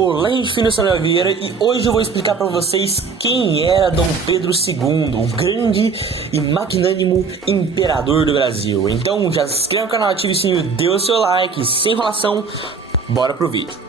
Olá, gente fina, eu sou a Vieira e hoje eu vou explicar para vocês quem era Dom Pedro II, o grande e magnânimo imperador do Brasil. Então já se inscreva no canal, ative o sininho, dê o seu like, sem enrolação, bora pro vídeo.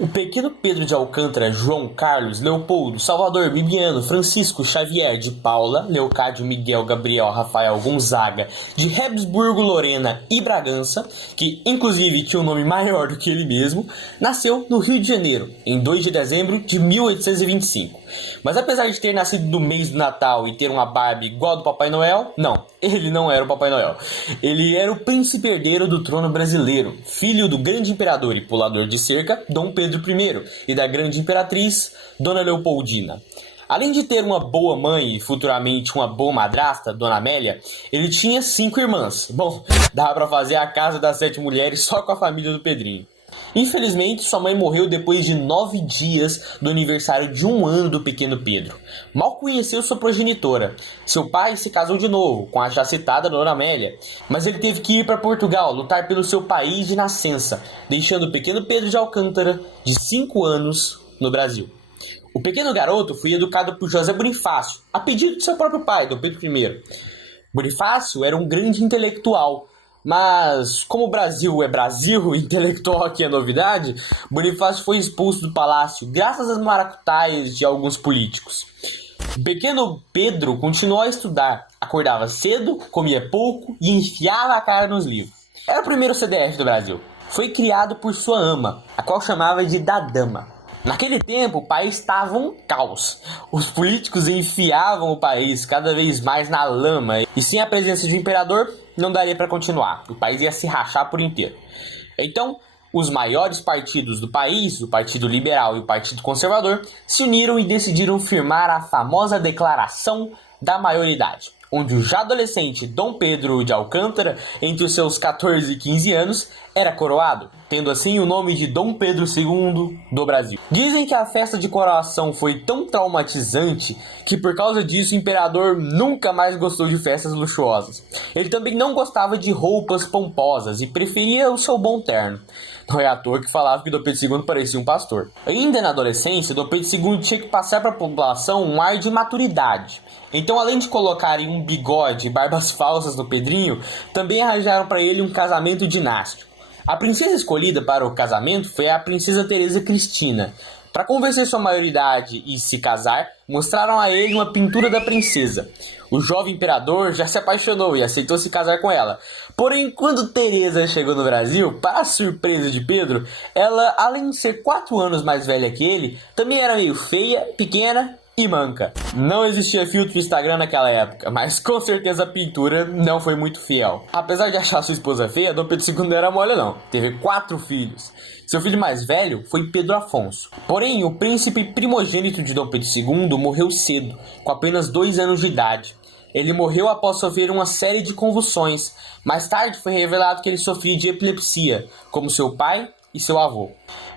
O pequeno Pedro de Alcântara, João Carlos, Leopoldo, Salvador, Bibiano, Francisco, Xavier, de Paula, Leocádio, Miguel, Gabriel, Rafael, Gonzaga, de Habsburgo, Lorena e Bragança, que inclusive tinha um nome maior do que ele mesmo, nasceu no Rio de Janeiro, em 2 de dezembro de 1825. Mas apesar de ter nascido no mês do Natal e ter uma barba igual a do Papai Noel, não, ele não era o Papai Noel. Ele era o príncipe herdeiro do trono brasileiro, filho do grande imperador e pulador de cerca, Dom Pedro I, e da grande imperatriz, Dona Leopoldina. Além de ter uma boa mãe e futuramente uma boa madrasta, Dona Amélia, ele tinha 5 irmãs. Bom, dava pra fazer a casa das 7 mulheres só com a família do Pedrinho. Infelizmente, sua mãe morreu depois de 9 dias do aniversário de 1 ano do pequeno Pedro. Mal conheceu sua progenitora. Seu pai se casou de novo com a já citada Dona Amélia, mas ele teve que ir para Portugal lutar pelo seu país de nascença, deixando o pequeno Pedro de Alcântara, de 5 anos, no Brasil. O pequeno garoto foi educado por José Bonifácio, a pedido de seu próprio pai, Dom Pedro I. Bonifácio era um grande intelectual, mas como o Brasil é Brasil, intelectual aqui é novidade, Bonifácio foi expulso do palácio graças às maracutaias de alguns políticos. O pequeno Pedro continuou a estudar, acordava cedo, comia pouco e enfiava a cara nos livros. Era o primeiro CDF do Brasil. Foi criado por sua ama, a qual chamava de da dama. Naquele tempo, o país estava um caos. Os políticos enfiavam o país cada vez mais na lama e sem a presença de um imperador, não daria para continuar. O país ia se rachar por inteiro. Então, os maiores partidos do país, o Partido Liberal e o Partido Conservador, se uniram e decidiram firmar a famosa Declaração da Maioridade, onde o já adolescente Dom Pedro de Alcântara, entre os seus 14 e 15 anos, era coroado, tendo assim o nome de Dom Pedro II do Brasil. Dizem que a festa de coroação foi tão traumatizante que por causa disso o imperador nunca mais gostou de festas luxuosas. Ele também não gostava de roupas pomposas e preferia o seu bom terno. Não é à toa que falava que Dom Pedro II parecia um pastor. Ainda na adolescência, Dom Pedro II tinha que passar para a população um ar de maturidade. Então, além de colocarem um bigode e barbas falsas no Pedrinho, também arranjaram para ele um casamento dinástico. A princesa escolhida para o casamento foi a princesa Teresa Cristina. Para convencer sua maioridade e se casar, mostraram a ele uma pintura da princesa. O jovem imperador já se apaixonou e aceitou se casar com ela. Porém, quando Teresa chegou no Brasil, para a surpresa de Pedro, ela, além de ser 4 anos mais velha que ele, também era meio feia, pequena e manca. Não existia filtro no Instagram naquela época, mas com certeza a pintura não foi muito fiel. Apesar de achar sua esposa feia, Dom Pedro II não era mole não. Teve 4 filhos. Seu filho mais velho foi Pedro Afonso. Porém, o príncipe primogênito de Dom Pedro II morreu cedo, com apenas 2 anos de idade. Ele morreu após sofrer uma série de convulsões. Mais tarde foi revelado que ele sofria de epilepsia, como seu pai e seu avô.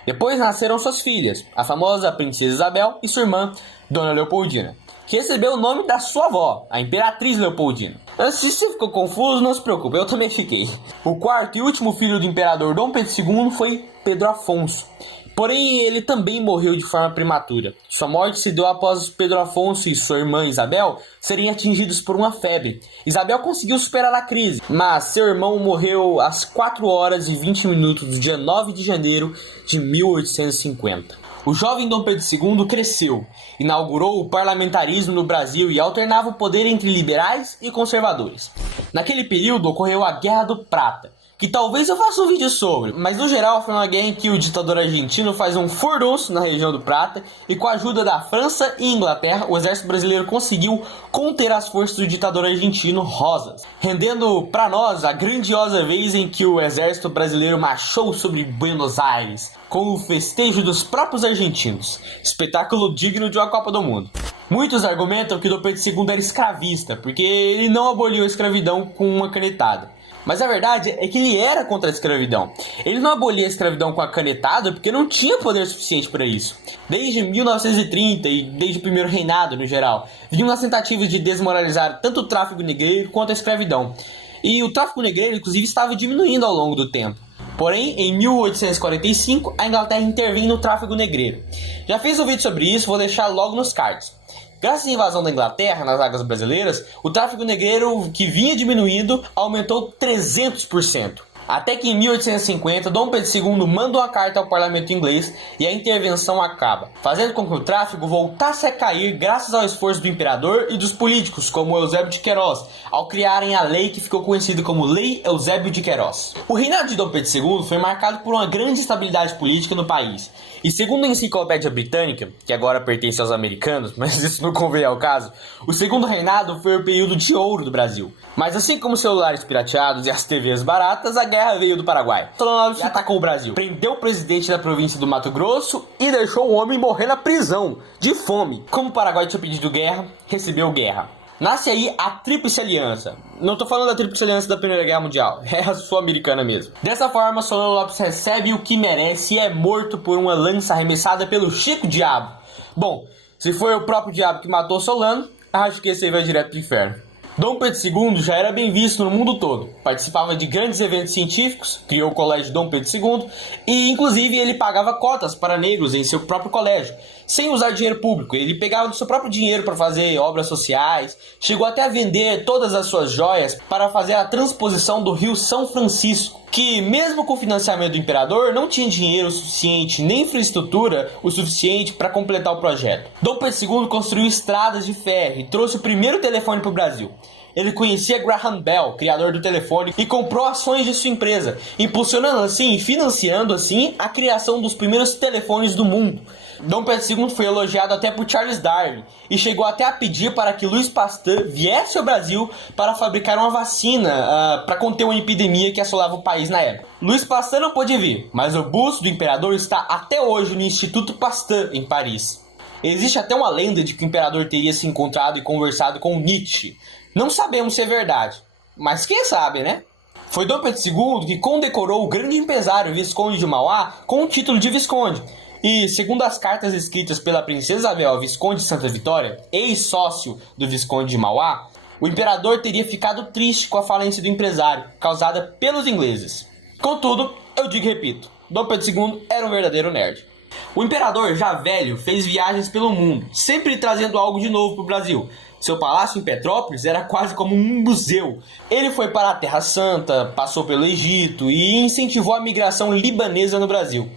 Depois nasceram suas filhas, a famosa princesa Isabel e sua irmã, Dona Leopoldina, que recebeu o nome da sua avó, a imperatriz Leopoldina. Se você ficou confuso, não se preocupe, eu também fiquei. O quarto e último filho do imperador Dom Pedro II foi Pedro Afonso. Porém, ele também morreu de forma prematura. Sua morte se deu após Pedro Afonso e sua irmã Isabel serem atingidos por uma febre. Isabel conseguiu superar a crise, mas seu irmão morreu às 4 horas e 20 minutos do dia 9 de janeiro de 1850. O jovem Dom Pedro II cresceu, inaugurou o parlamentarismo no Brasil e alternava o poder entre liberais e conservadores. Naquele período ocorreu a Guerra do Prata, que talvez eu faça um vídeo sobre, mas no geral foi uma guerra em que o ditador argentino faz um furdunço na região do Prata e com a ajuda da França e Inglaterra, o exército brasileiro conseguiu conter as forças do ditador argentino Rosas, rendendo para nós a grandiosa vez em que o exército brasileiro marchou sobre Buenos Aires, com o festejo dos próprios argentinos, espetáculo digno de uma Copa do Mundo. Muitos argumentam que Dom Pedro II era escravista, porque ele não aboliu a escravidão com uma canetada. Mas a verdade é que ele era contra a escravidão. Ele não abolia a escravidão com a canetada porque não tinha poder suficiente para isso. Desde 1930 e desde o primeiro reinado no geral, vinham as tentativas de desmoralizar tanto o tráfico negreiro quanto a escravidão. E o tráfico negreiro, inclusive, estava diminuindo ao longo do tempo. Porém, em 1845, a Inglaterra intervém no tráfico negreiro. Já fiz um vídeo sobre isso, vou deixar logo nos cards. Graças à invasão da Inglaterra nas águas brasileiras, o tráfico negreiro, que vinha diminuindo, aumentou 300%. Até que em 1850, Dom Pedro II manda uma carta ao parlamento inglês e a intervenção acaba, fazendo com que o tráfico voltasse a cair graças ao esforço do imperador e dos políticos, como Eusébio de Queiroz, ao criarem a lei que ficou conhecida como Lei Eusébio de Queiroz. O reinado de Dom Pedro II foi marcado por uma grande estabilidade política no país. E segundo a Enciclopédia Britânica, que agora pertence aos americanos, mas isso não convém ao caso, o segundo reinado foi o período de ouro do Brasil. Mas assim como os celulares pirateados e as TVs baratas, a guerra veio do Paraguai. Solano e atacou o Brasil, prendeu o presidente da província do Mato Grosso e deixou o homem morrer na prisão, de fome. Como o Paraguai tinha pedido guerra, recebeu guerra. Nasce aí a Tríplice Aliança. Não tô falando da Tríplice Aliança da Primeira Guerra Mundial, é a sul-americana mesmo. Dessa forma, Solano Lopes recebe o que merece e é morto por uma lança arremessada pelo Chico Diabo. Bom, se foi o próprio Diabo que matou Solano, acho que esse aí vai direto pro inferno. Dom Pedro II já era bem visto no mundo todo, participava de grandes eventos científicos, criou o Colégio Dom Pedro II e inclusive ele pagava cotas para negros em seu próprio colégio, sem usar dinheiro público. Ele pegava do seu próprio dinheiro para fazer obras sociais, chegou até a vender todas as suas joias para fazer a transposição do Rio São Francisco, que mesmo com o financiamento do imperador não tinha dinheiro suficiente nem infraestrutura o suficiente para completar o projeto. Dom Pedro II construiu estradas de ferro e trouxe o primeiro telefone para o Brasil. Ele conhecia Graham Bell, criador do telefone, e comprou ações de sua empresa, impulsionando assim e financiando assim a criação dos primeiros telefones do mundo. Dom Pedro II foi elogiado até por Charles Darwin e chegou até a pedir para que Louis Pasteur viesse ao Brasil para fabricar uma vacina para conter uma epidemia que assolava o país na época. Louis Pasteur não pôde vir, mas o busto do imperador está até hoje no Instituto Pasteur, em Paris. Existe até uma lenda de que o imperador teria se encontrado e conversado com Nietzsche. Não sabemos se é verdade, mas quem sabe, né? Foi Dom Pedro II que condecorou o grande empresário Visconde de Mauá com o título de Visconde. E, segundo as cartas escritas pela princesa Isabel Visconde de Santa Vitória, ex-sócio do Visconde de Mauá, o imperador teria ficado triste com a falência do empresário, causada pelos ingleses. Contudo, eu digo e repito, Dom Pedro II era um verdadeiro nerd. O imperador, já velho, fez viagens pelo mundo, sempre trazendo algo de novo para o Brasil. Seu palácio em Petrópolis era quase como um museu. Ele foi para a Terra Santa, passou pelo Egito e incentivou a migração libanesa no Brasil.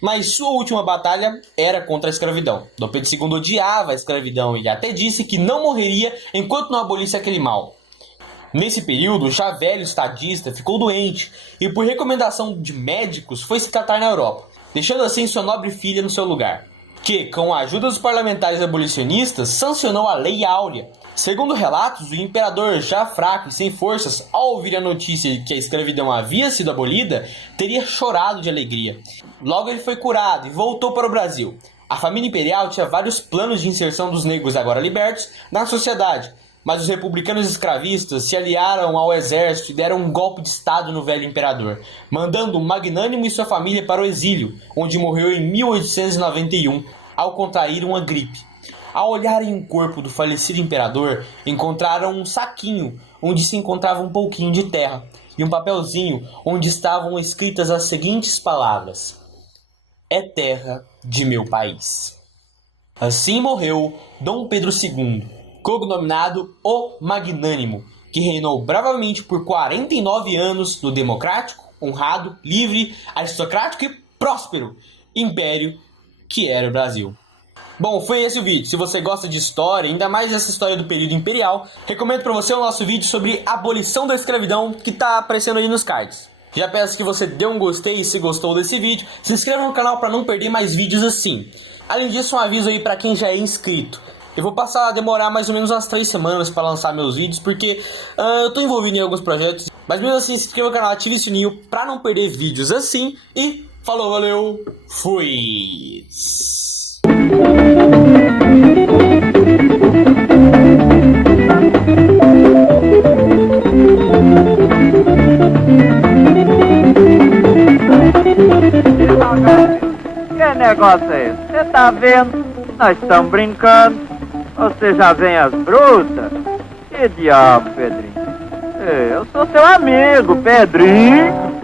Mas sua última batalha era contra a escravidão. Dom Pedro II odiava a escravidão e até disse que não morreria enquanto não abolisse aquele mal. Nesse período, já velho estadista ficou doente e, por recomendação de médicos, foi se tratar na Europa, deixando assim sua nobre filha no seu lugar, que, com a ajuda dos parlamentares abolicionistas, sancionou a Lei Áurea. Segundo relatos, o imperador, já fraco e sem forças, ao ouvir a notícia de que a escravidão havia sido abolida, teria chorado de alegria. Logo ele foi curado e voltou para o Brasil. A família imperial tinha vários planos de inserção dos negros agora libertos na sociedade, mas os republicanos escravistas se aliaram ao exército e deram um golpe de estado no velho imperador, mandando Magnânimo e sua família para o exílio, onde morreu em 1891, ao contrair uma gripe. Ao olharem o corpo do falecido imperador, encontraram um saquinho onde se encontrava um pouquinho de terra e um papelzinho onde estavam escritas as seguintes palavras: "É terra de meu país". Assim morreu Dom Pedro II, cognominado o Magnânimo, que reinou bravamente por 49 anos no democrático, honrado, livre, aristocrático e próspero império que era o Brasil. Bom, foi esse o vídeo. Se você gosta de história, ainda mais essa história do período imperial, recomendo para você o nosso vídeo sobre a abolição da escravidão que tá aparecendo aí nos cards. Já peço que você dê um gostei e se gostou desse vídeo, se inscreva no canal para não perder mais vídeos assim. Além disso, um aviso aí para quem já é inscrito. Eu vou passar a demorar mais ou menos umas 3 semanas para lançar meus vídeos, porque eu tô envolvido em alguns projetos. Mas mesmo assim, se inscreva no canal, ative o sininho para não perder vídeos assim. E falou, valeu, fui! negócio é esse? Você tá vendo? Nós estamos brincando. Você já vem as brutas? Que diabo, Pedrinho? Eu sou seu amigo, Pedrinho.